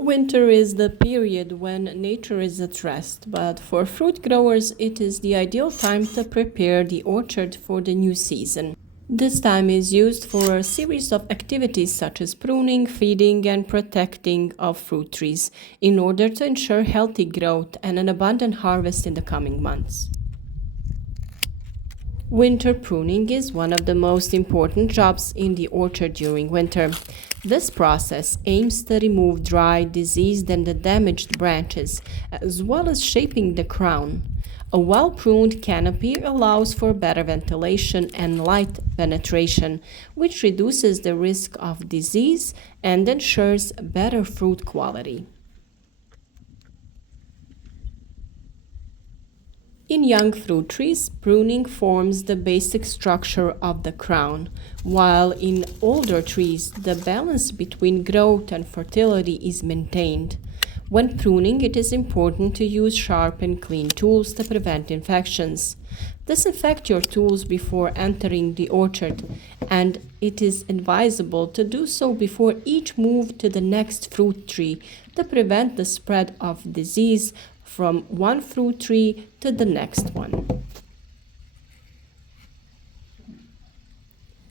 Winter is the period when nature is at rest, but for fruit growers, it is the ideal time to prepare the orchard for the new season. This time is used for a series of activities such as pruning, feeding, and protecting of fruit trees in order to ensure healthy growth and an abundant harvest in the coming months. Winter pruning is one of the most important jobs in the orchard during winter. This process aims to remove dry, diseased, and damaged branches, as well as shaping the crown. A well-pruned canopy allows for better ventilation and light penetration, which reduces the risk of disease and ensures better fruit quality. In young fruit trees, pruning forms the basic structure of the crown, while in older trees, the balance between growth and fertility is maintained. When pruning, it is important to use sharp and clean tools to prevent infections. Disinfect your tools before entering the orchard, and it is advisable to do so before each move to the next fruit tree to prevent the spread of disease from one fruit tree to the next one.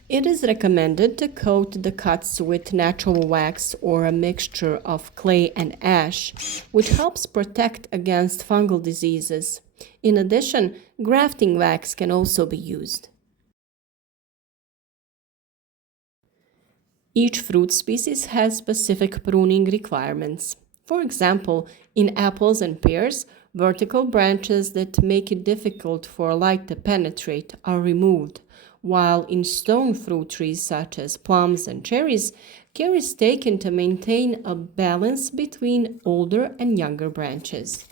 It is recommended to coat the cuts with natural wax or a mixture of clay and ash, which helps protect against fungal diseases. In addition, grafting wax can also be used. Each fruit species has specific pruning requirements. For example, in apples and pears, vertical branches that make it difficult for light to penetrate are removed, while in stone fruit trees such as plums and cherries, care is taken to maintain a balance between older and younger branches.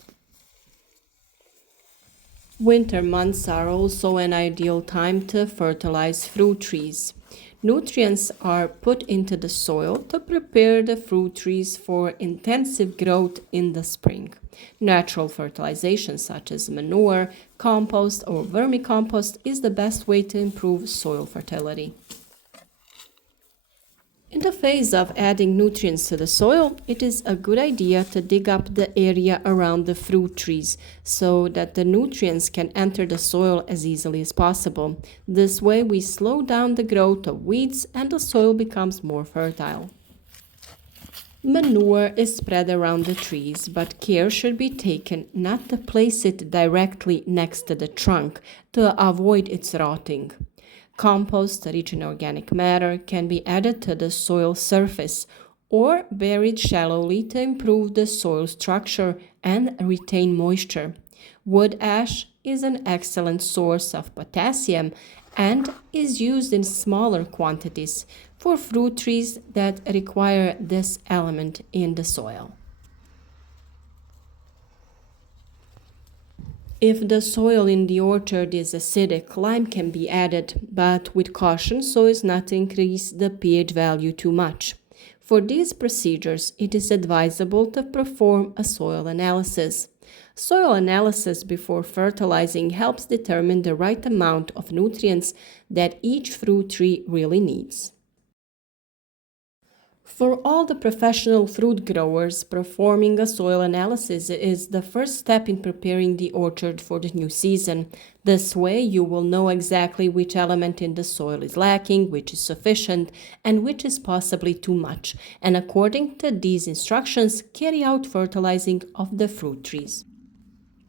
Winter months are also an ideal time to fertilize fruit trees. Nutrients are put into the soil to prepare the fruit trees for intensive growth in the spring. Natural fertilization such as manure, compost, or vermicompost is the best way to improve soil fertility. In the phase of adding nutrients to the soil, it is a good idea to dig up the area around the fruit trees so that the nutrients can enter the soil as easily as possible. This way, we slow down the growth of weeds and the soil becomes more fertile. Manure is spread around the trees, but care should be taken not to place it directly next to the trunk to avoid its rotting. Compost, rich in organic matter, can be added to the soil surface or buried shallowly to improve the soil structure and retain moisture. Wood ash is an excellent source of potassium and is used in smaller quantities for fruit trees that require this element in the soil. If the soil in the orchard is acidic, lime can be added, but with caution so as not to increase the pH value too much. For these procedures, it is advisable to perform a soil analysis. Soil analysis before fertilizing helps determine the right amount of nutrients that each fruit tree really needs. For all the professional fruit growers, performing a soil analysis is the first step in preparing the orchard for the new season. This way, you will know exactly which element in the soil is lacking, which is sufficient, and which is possibly too much. And according to these instructions, carry out fertilizing of the fruit trees.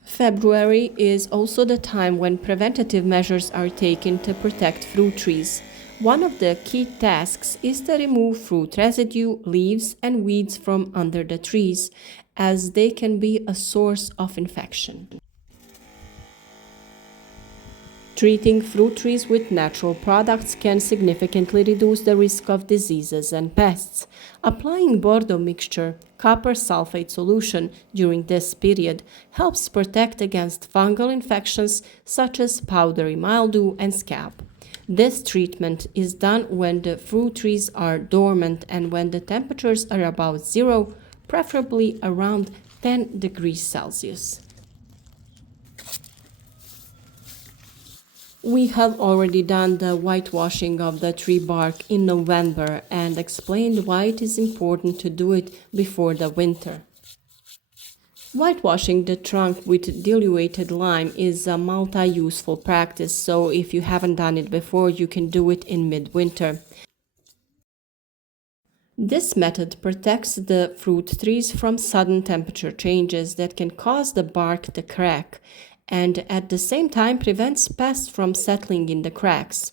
February is also the time when preventative measures are taken to protect fruit trees. One of the key tasks is to remove fruit residue, leaves, and weeds from under the trees, as they can be a source of infection. Treating fruit trees with natural products can significantly reduce the risk of diseases and pests. Applying Bordeaux mixture, copper sulfate solution, during this period helps protect against fungal infections such as powdery mildew and scab. This treatment is done when the fruit trees are dormant and when the temperatures are about zero, preferably around 10 degrees Celsius. We have already done the whitewashing of the tree bark in November and explained why it is important to do it before the winter. Whitewashing the trunk with diluted lime is a multi-useful practice, so if you haven't done it before, you can do it in midwinter. This method protects the fruit trees from sudden temperature changes that can cause the bark to crack, and at the same time prevents pests from settling in the cracks.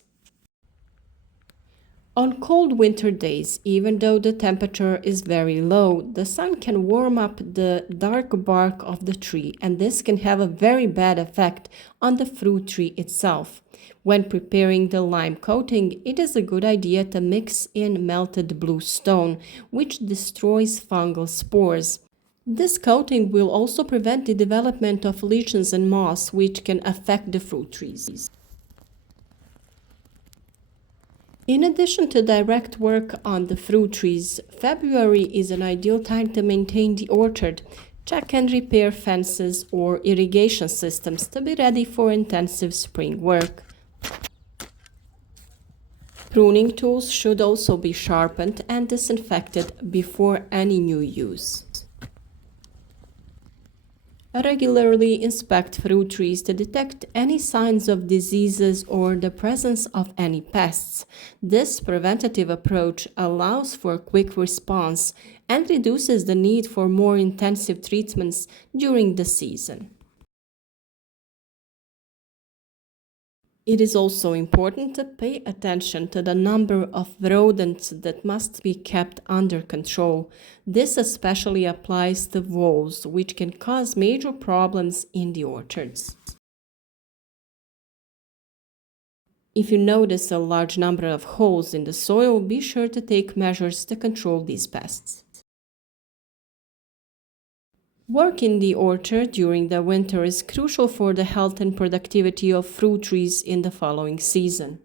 On cold winter days, even though the temperature is very low, the sun can warm up the dark bark of the tree, and this can have a very bad effect on the fruit tree itself. When preparing the lime coating, it is a good idea to mix in melted blue stone, which destroys fungal spores. This coating will also prevent the development of lichens and moss, which can affect the fruit trees. In addition to direct work on the fruit trees, February is an ideal time to maintain the orchard, check and repair fences or irrigation systems to be ready for intensive spring work. Pruning tools should also be sharpened and disinfected before any new use. Regularly inspect fruit trees to detect any signs of diseases or the presence of any pests. This preventative approach allows for quick response and reduces the need for more intensive treatments during the season. It is also important to pay attention to the number of rodents that must be kept under control. This especially applies to voles, which can cause major problems in the orchards. If you notice a large number of holes in the soil, be sure to take measures to control these pests. Work in the orchard during the winter is crucial for the health and productivity of fruit trees in the following season.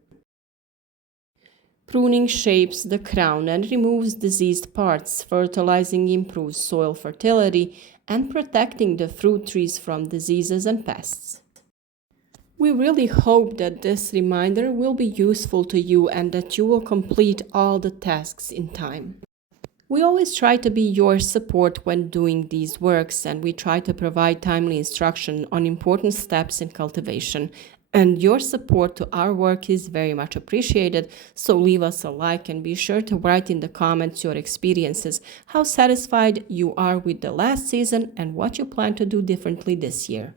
Pruning shapes the crown and removes diseased parts. Fertilizing improves soil fertility and protecting the fruit trees from diseases and pests. We really hope that this reminder will be useful to you and that you will complete all the tasks in time. We always try to be your support when doing these works, and we try to provide timely instruction on important steps in cultivation. And your support to our work is very much appreciated, so leave us a like and be sure to write in the comments your experiences, how satisfied you are with the last season and what you plan to do differently this year.